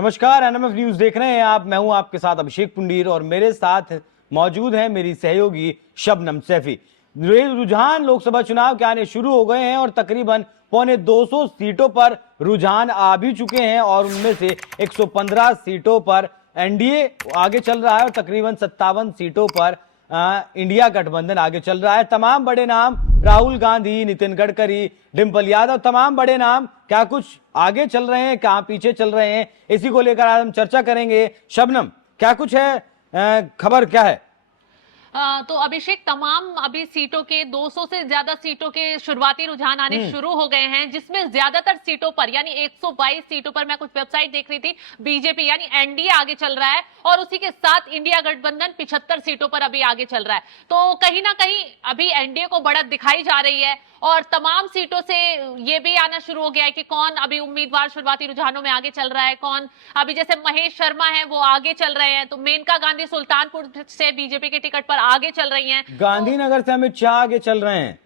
नमस्कार, NMF news देख रहे हैं आप। मैं हूं आपके साथ अभिषेक पुंडीर और मेरे साथ मौजूद हैं मेरी सहयोगी शबनम सैफी। रुझान लोकसभा चुनाव के आने शुरू हो गए हैं और तकरीबन पौने 200 सीटों पर रुझान आ भी चुके हैं और उनमें से 115 सीटों पर एनडीए आगे चल रहा है और तकरीबन 57 सीटों पर इंडिया गठबंधन आगे चल रहा है। तमाम बड़े नाम राहुल गांधी, नितिन गडकरी, डिंपल यादव, तमाम बड़े नाम क्या कुछ आगे चल रहे हैं, क्या पीछे चल रहे हैं, इसी को लेकर आज हम चर्चा करेंगे। शबनम, क्या कुछ है, खबर क्या है? तो अभिषेक, तमाम अभी सीटों के 200 से ज्यादा सीटों के शुरुआती रुझान आने शुरू हो गए हैं, जिसमें ज्यादातर सीटों पर यानी 122 सीटों पर मैं कुछ वेबसाइट देख रही थी, बीजेपी यानी एनडीए आगे चल रहा है और उसी के साथ इंडिया गठबंधन 75 सीटों पर अभी आगे चल रहा है। तो कहीं ना कहीं अभी एनडीए को बढ़त दिखाई जा रही है और तमाम सीटों से ये भी आना शुरू हो गया है कि कौन अभी उम्मीदवार शुरुआती रुझानों में आगे चल रहा है, कौन अभी जैसे महेश शर्मा है वो आगे चल रहे हैं, तो मेनका गांधी सुल्तानपुर से बीजेपी के टिकट पर आगे चल रही हैं, गांधीनगर से अमित शाह आगे चल रहे हैं।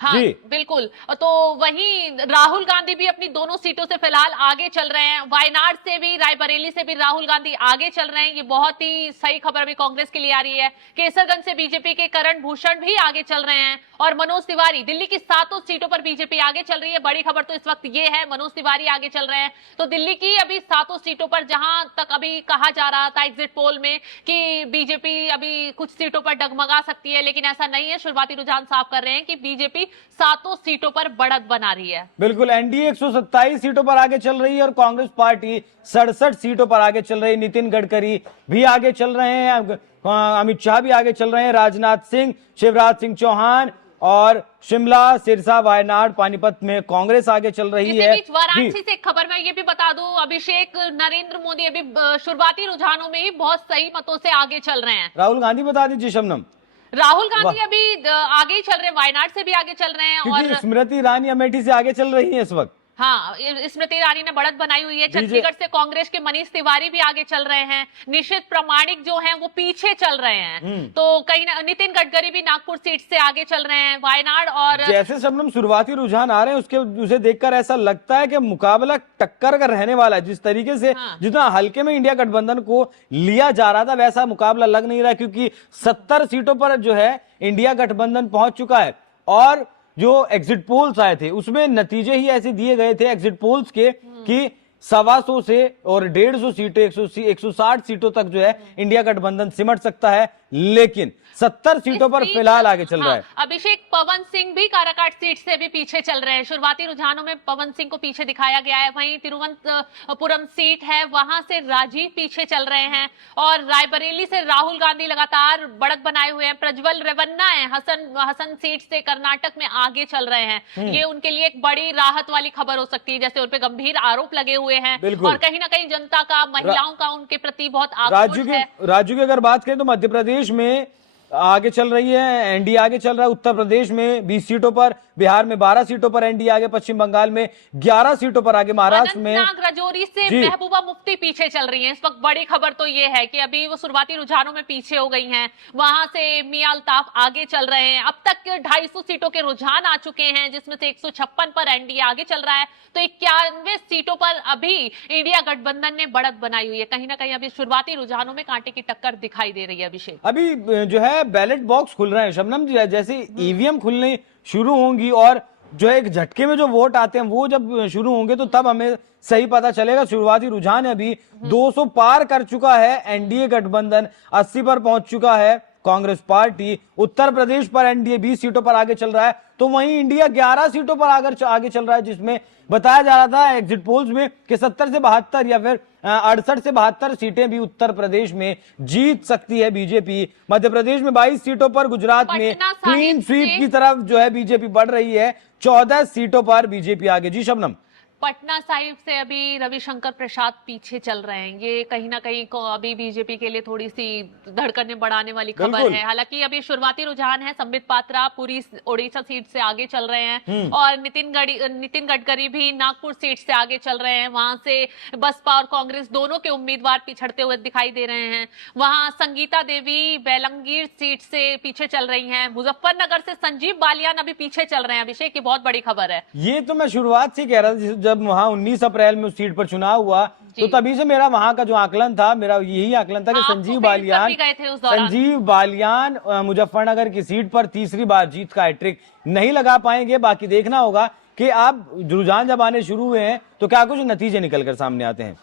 हाँ बिल्कुल। तो वहीं राहुल गांधी भी अपनी दोनों सीटों से फिलहाल आगे चल रहे हैं। वायनाड से भी, रायबरेली से भी राहुल गांधी आगे चल रहे हैं। ये बहुत ही सही खबर अभी कांग्रेस के लिए आ रही है। केसरगंज से बीजेपी के करण भूषण भी आगे चल रहे हैं और मनोज तिवारी, दिल्ली की 7 सीटों पर बीजेपी आगे चल रही है। बड़ी खबर तो इस वक्त ये है, मनोज तिवारी आगे चल रहे हैं। तो दिल्ली की अभी 7 सीटों पर, जहां तक अभी कहा जा रहा था एग्जिट पोल में कि बीजेपी अभी कुछ सीटों पर डगमगा सकती है, लेकिन ऐसा नहीं है। शुरुआती रुझान साफ कर रहे हैं कि बीजेपी 7 सीटों पर बढ़त बना रही है। बिल्कुल, एनडीए 127 सीटों पर आगे चल रही है और कांग्रेस पार्टी 67 सीटों पर आगे चल रही है। नितिन गडकरी भी आगे चल रहे हैं, अमित शाह भी आगे चल रहे हैं, राजनाथ सिंह, शिवराज सिंह चौहान और शिमला, सिरसा, वायनाड, पानीपत में कांग्रेस आगे चल रही है। वाराणसी से एक खबर मैं ये भी बता दूं अभिषेक, नरेंद्र मोदी अभी शुरुआती रुझानों में ही बहुत सही मतों से आगे चल रहे हैं। राहुल गांधी बता दीजिए शबनम। राहुल गांधी अभी आगे ही चल रहे हैं, वायनाड से भी आगे चल रहे हैं और स्मृति ईरानी अमेठी से आगे चल रही है इस वक्त। हाँ, स्मृति ईरानी ने बढ़त बनाई हुई है। छत्तीसगढ़ से कांग्रेस के मनीष तिवारी भी आगे चल रहे हैं। निशित प्रामाणिक जो हैं वो पीछे चल रहे हैं। तो कहीं ना नितिन गडकरी भी नागपुर सीट से आगे चल रहे हैं। वायनाड और जैसे शबनम शुरुआती रुझान आ रहे हैं उसे देखकर ऐसा लगता है कि मुकाबला टक्कर का रहने वाला है। जिस तरीके से जितना हल्के में इंडिया गठबंधन को लिया जा रहा था वैसा मुकाबला लग नहीं रहा, क्योंकि 70 सीटों पर जो है इंडिया गठबंधन पहुंच चुका है और जो एग्जिट पोल्स आए थे उसमें नतीजे ही ऐसे दिए गए थे एग्जिट पोल्स के कि 125 से और 150 सीटें 160 सीटों तक जो है इंडिया गठबंधन सिमट सकता है, लेकिन 70 सीटों पर फिलहाल आगे चल रहा है। अभिषेक, पवन सिंह भी काराकाट सीट से भी पीछे चल रहे हैं। शुरुआती रुझानों में पवन सिंह को पीछे दिखाया गया है। वहीं तिरुवनंतपुरम सीट है, वहां से राजीव पीछे चल रहे हैं और रायबरेली से राहुल गांधी लगातार बढ़त बनाए हुए हैं। प्रज्वल रेवन्ना है हसन सीट से कर्नाटक में आगे चल रहे हैं। ये उनके लिए एक बड़ी राहत वाली खबर हो सकती है, जैसे उन पर गंभीर आरोप लगे हुए हैं और कहीं ना कहीं जनता का, महिलाओं का उनके प्रति बहुत आक्रोश है। राज्यों की अगर बात करें तो मध्य प्रदेश में आगे चल रही है, एनडीए आगे चल रहा है। उत्तर प्रदेश में 20 सीटों पर, बिहार में 12 सीटों पर एनडीए आगे, पश्चिम बंगाल में 11 सीटों पर आगे, महाराष्ट्र में राजौरी से महबूबा मुफ्ती पीछे चल रही हैं। इस वक्त बड़ी खबर तो ये है कि अभी वो शुरुआती रुझानों में पीछे हो गई हैं। वहां से मियां अल्ताफ आगे चल रहे हैं। अब तक 250 सीटों के रुझान आ चुके हैं, जिसमें से 156 पर एनडीए आगे चल रहा है। तो 91 सीटों पर अभी इंडिया गठबंधन ने बढ़त बनाई हुई है। कहीं ना कहीं अभी शुरुआती रुझानों में कांटे की टक्कर दिखाई दे रही है। अभिषेक, अभी जो है बैलेट बॉक्स खुल रहे हैं शबनम जी, जैसे ईवीएम खुलने शुरू होंगी और जो है एक झटके में जो वोट आते हैं वो जब शुरू होंगे तो तब हमें सही पता चलेगा। शुरुआती रुझान अभी 200 पार कर चुका है एनडीए गठबंधन, 80 पर पहुंच चुका है कांग्रेस पार्टी। उत्तर प्रदेश पर एनडीए 20 सीटों पर आगे चल रहा है, तो वहीं इंडिया 11 सीटों पर आगे चल रहा है, जिसमें बताया जा रहा था एग्जिट पोल्स में कि 70 से 72 या फिर 68 से 72 सीटें भी उत्तर प्रदेश में जीत सकती है बीजेपी। मध्य प्रदेश में 22 सीटों पर, गुजरात में क्लीन स्वीप की तरफ जो है बीजेपी बढ़ रही है, 14 सीटों पर बीजेपी आगे। जी शबनम। पटना साहिब से अभी रविशंकर प्रसाद पीछे चल रहे हैं। ये कहीं ना कहीं अभी बीजेपी के लिए थोड़ी सी धड़कनें बढ़ाने वाली खबर है। हालांकि अभी शुरुआती रुझान है, संबित पात्रा पूरी ओडिशा सीट से आगे चल रहे हैं और नितिन गडकरी भी नागपुर सीट से आगे चल रहे हैं। वहां से बसपा और कांग्रेस दोनों के उम्मीदवार पिछड़ते हुए दिखाई दे रहे हैं। वहां संगीता देवी बेलंगीर सीट से पीछे चल रही है। मुजफ्फरनगर से संजीव बालियान अभी पीछे चल रहे हैं। अभिषेक, की बहुत बड़ी खबर है। ये तो मैं शुरुआत से कह रहा था, जब वहां 19 अप्रैल में उस सीट पर चुनाव हुआ तो तभी से मेरा वहां का जो आकलन था, मेरा यही आकलन था कि आप तो संजीव फेस बालियान, कर भी गए थे उस दौरान। संजीव बालियान मुजफ्फरनगर की सीट पर तीसरी बार जीत का हैट्रिक नहीं लगा पाएंगे। बाकी देखना होगा कि आप रुझान जब आने शुरू हुए हैं तो क्या कुछ नतीजे निकलकर सामने आते हैं।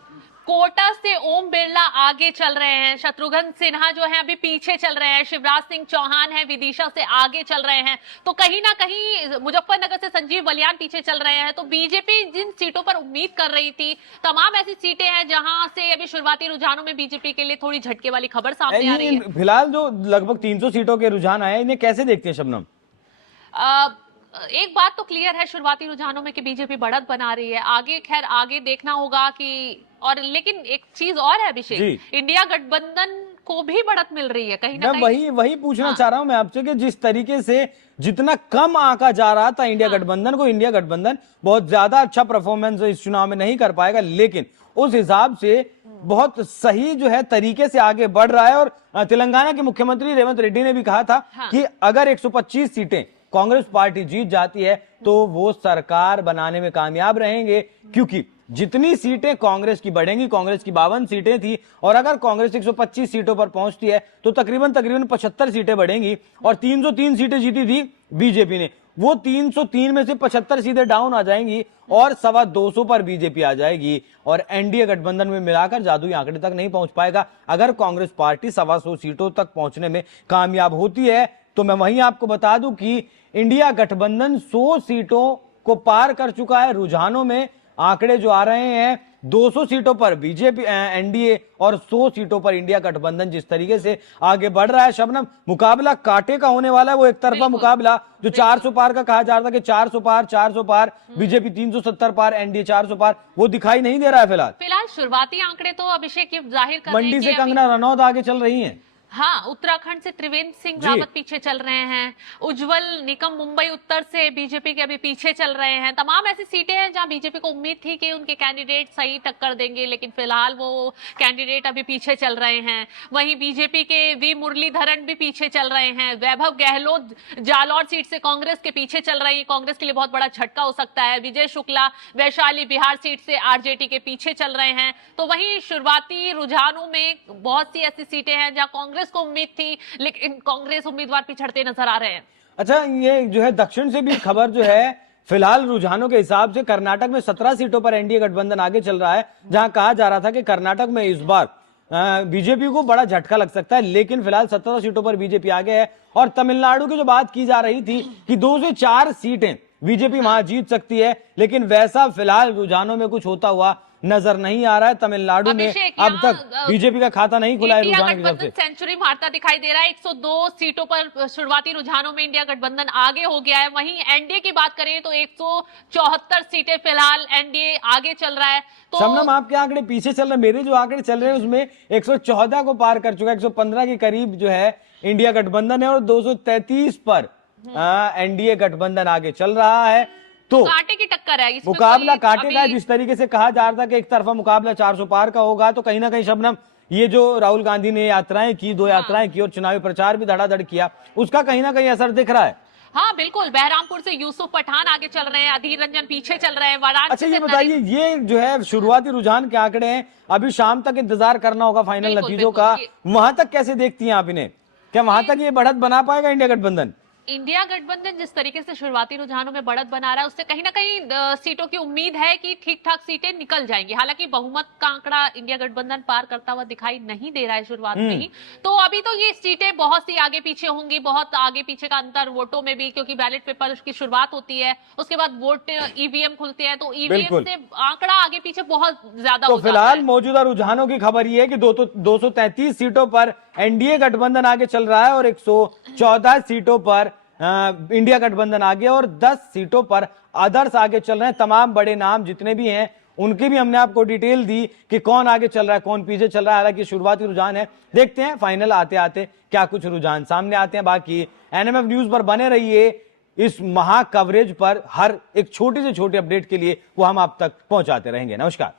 कोटा से ओम बिरला आगे चल रहे हैं, शत्रुघ्न सिन्हा जो है अभी पीछे चल रहे हैं, शिवराज सिंह चौहान है विदिशा से आगे चल रहे हैं, तो कहीं ना कहीं मुजफ्फरनगर से संजीव बालियान पीछे चल रहे हैं। तो बीजेपी जिन सीटों पर उम्मीद कर रही थी, तमाम ऐसी सीटें हैं जहां से अभी शुरुआती रुझानों में बीजेपी के लिए थोड़ी झटके वाली खबर सामने आ रही है। फिलहाल जो लगभग 300 सीटों के रुझान आए, इन्हें कैसे देखते हैं शबनम? एक बात तो क्लियर है शुरुआती रुझानों में कि बीजेपी बढ़त बना रही है। आगे खैर आगे देखना होगा कि, और लेकिन एक चीज और है अभिषेक, इंडिया गठबंधन को भी बढ़त मिल रही है कहीं ना कहीं। वही पूछना चाह रहा हूं मैं आपसे कि जिस तरीके से जितना कम आंका जा रहा था इंडिया गठबंधन को, इंडिया गठबंधन बहुत ज्यादा अच्छा परफॉर्मेंस इस चुनाव में नहीं कर पाएगा, लेकिन उस हिसाब से बहुत सही जो है तरीके से आगे बढ़ रहा है। और तेलंगाना के मुख्यमंत्री रेवंत रेड्डी ने भी कहा था कि अगर 125 सीटें कांग्रेस पार्टी जीत जाती है तो वो सरकार बनाने में कामयाब रहेंगे, क्योंकि जितनी सीटें कांग्रेस की बढ़ेंगी, कांग्रेस की 52 सीटें थी, और अगर कांग्रेस 125 सीटों पर पहुंचती है तो तकरीबन 75 सीटें बढ़ेंगी। और 303 सीटें जीती थी बीजेपी ने, वो 303 में से 75 सीटें डाउन आ जाएंगी और 225 पर बीजेपी आ जाएगी, और एनडीए गठबंधन में मिलाकर जादुई आंकड़े तक नहीं पहुंच पाएगा। अगर कांग्रेस पार्टी 125 सीटों तक पहुंचने में कामयाब होती है तो मैं वहीं आपको बता दूं कि इंडिया गठबंधन 100 सीटों को पार कर चुका है। रुझानों में आंकड़े जो आ रहे हैं 200 सीटों पर बीजेपी एनडीए और 100 सीटों पर इंडिया गठबंधन जिस तरीके से आगे बढ़ रहा है, शबनम, मुकाबला कांटे का होने वाला है। वो एक तरफा मुकाबला जो 400 पार का कहा जा रहा था कि 400 पार बीजेपी 370 पार, एनडीए 400 पार, वो दिखाई नहीं दे रहा है फिलहाल शुरुआती आंकड़े तो अभिषेक ये जाहिर कर रहे हैं मंडी से कंगना रनौत आगे चल रही है। हाँ, उत्तराखंड से त्रिवेंद्र सिंह रावत पीछे चल रहे हैं, उज्जवल निकम मुंबई उत्तर से बीजेपी के अभी पीछे चल रहे हैं। तमाम ऐसी सीटें हैं जहां बीजेपी को उम्मीद थी कि उनके कैंडिडेट सही टक्कर देंगे, लेकिन फिलहाल वो कैंडिडेट अभी पीछे चल रहे हैं। वहीं बीजेपी के वी मुरलीधरन भी पीछे चल रहे हैं। वैभव गहलोत जालौर सीट से कांग्रेस के पीछे चल रही है, कांग्रेस के लिए बहुत बड़ा झटका हो सकता है। विजय शुक्ला वैशाली बिहार सीट से आरजेडी के पीछे चल रहे हैं। तो वहीं शुरुआती रुझानों में बहुत सी ऐसी सीटें हैं जहां कांग्रेस को उम्मीद थी, लेकिन कांग्रेस उम्मीदवार पिछड़ते नजर आ रहे हैं। अच्छा, ये जो है दक्षिण से भी खबर जो है फिलहाल रुझानों के हिसाब से कर्नाटक में 17 सीटों पर एनडीए गठबंधन आगे चल रहा है, जहां कहा जा रहा था कि कर्नाटक में इस बार बीजेपी को बड़ा झटका लग सकता है, लेकिन फिलहाल 17 सीटों पर बीजेपी आगे है। और तमिलनाडु की जो बात की जा रही थी कि 2 से 4 सीटें बीजेपी वहां जीत सकती है, लेकिन वैसा फिलहाल रुझानों में कुछ होता हुआ नजर नहीं आ रहा है। तमिलनाडु में अब तक बीजेपी का खाता नहीं खुला है रुझान की तरफ से। सेंचुरी मारता दिखाई दे रहा है। 102 सीटों पर शुरुआती रुझानों में इंडिया गठबंधन आगे हो गया है। वहीं एनडीए की बात करें तो 174 सीटें फिलहाल एनडीए आगे चल रहा है। तो शबनम, आपके आंकड़े पीछे चल रहे हैं, मेरे जो आंकड़े चल रहे हैं उसमें 114 को पार कर चुका है, 115 के करीब जो है इंडिया गठबंधन है, और 233 पर एनडीए गठबंधन आगे चल रहा है। तो कांटे की टक्कर है, मुकाबला कांटे का है। जिस तरीके से कहा जा रहा था कि एक तरफा मुकाबला 400 पार का होगा, तो कहीं ना कहीं शबनम ये जो राहुल गांधी ने यात्राएं की, 2 यात्राएं की और चुनावी प्रचार भी धड़ाधड़ किया, उसका कहीं ना कहीं असर दिख रहा है। हाँ बिल्कुल, बहरामपुर से यूसुफ पठान आगे चल रहे हैं, अधीर रंजन पीछे चल रहे हैं, वाराणसी। अच्छा, ये बताइए, ये जो है शुरुआती रुझान के आंकड़े हैं, अभी शाम तक इंतजार करना होगा फाइनल नतीजों का। वहां तक कैसे देखती हैं आप इन्हें? क्या वहां तक ये बढ़त बना पाएगा इंडिया गठबंधन? इंडिया गठबंधन जिस तरीके से शुरुआती रुझानों में बढ़त बना रहा है, उससे कहीं ना कहीं सीटों की उम्मीद है कि ठीक ठाक सीटें निकल जाएंगी। हालांकि बहुमत का आंकड़ा इंडिया गठबंधन पार करता हुआ दिखाई नहीं दे रहा है शुरुआत में ही। तो अभी तो ये सीटें बहुत सी आगे पीछे होंगी, बहुत आगे पीछे का अंतर वोटों में भी, क्योंकि बैलेट पेपर की शुरुआत होती है, उसके बाद वोट ईवीएम खुलते हैं, तो ईवीएम से आंकड़ा आगे पीछे बहुत ज्यादा तो फिलहाल मौजूदा रुझानों की खबर ये है कि 233 सीटों पर एनडीए गठबंधन आगे चल रहा है और 114 सीटों पर इंडिया गठबंधन आगे और 10 सीटों पर अदर्स आगे चल रहे हैं। तमाम बड़े नाम जितने भी हैं उनकी भी हमने आपको डिटेल दी कि कौन आगे चल रहा है, कौन पीछे चल रहा है। हालांकि शुरुआती रुझान है, देखते हैं फाइनल आते आते क्या कुछ रुझान सामने आते हैं। बाकी एनएमएफ न्यूज पर बने रहिए, इस महा कवरेज पर हर एक छोटी से छोटी अपडेट के लिए वो हम आप तक पहुंचाते रहेंगे। नमस्कार।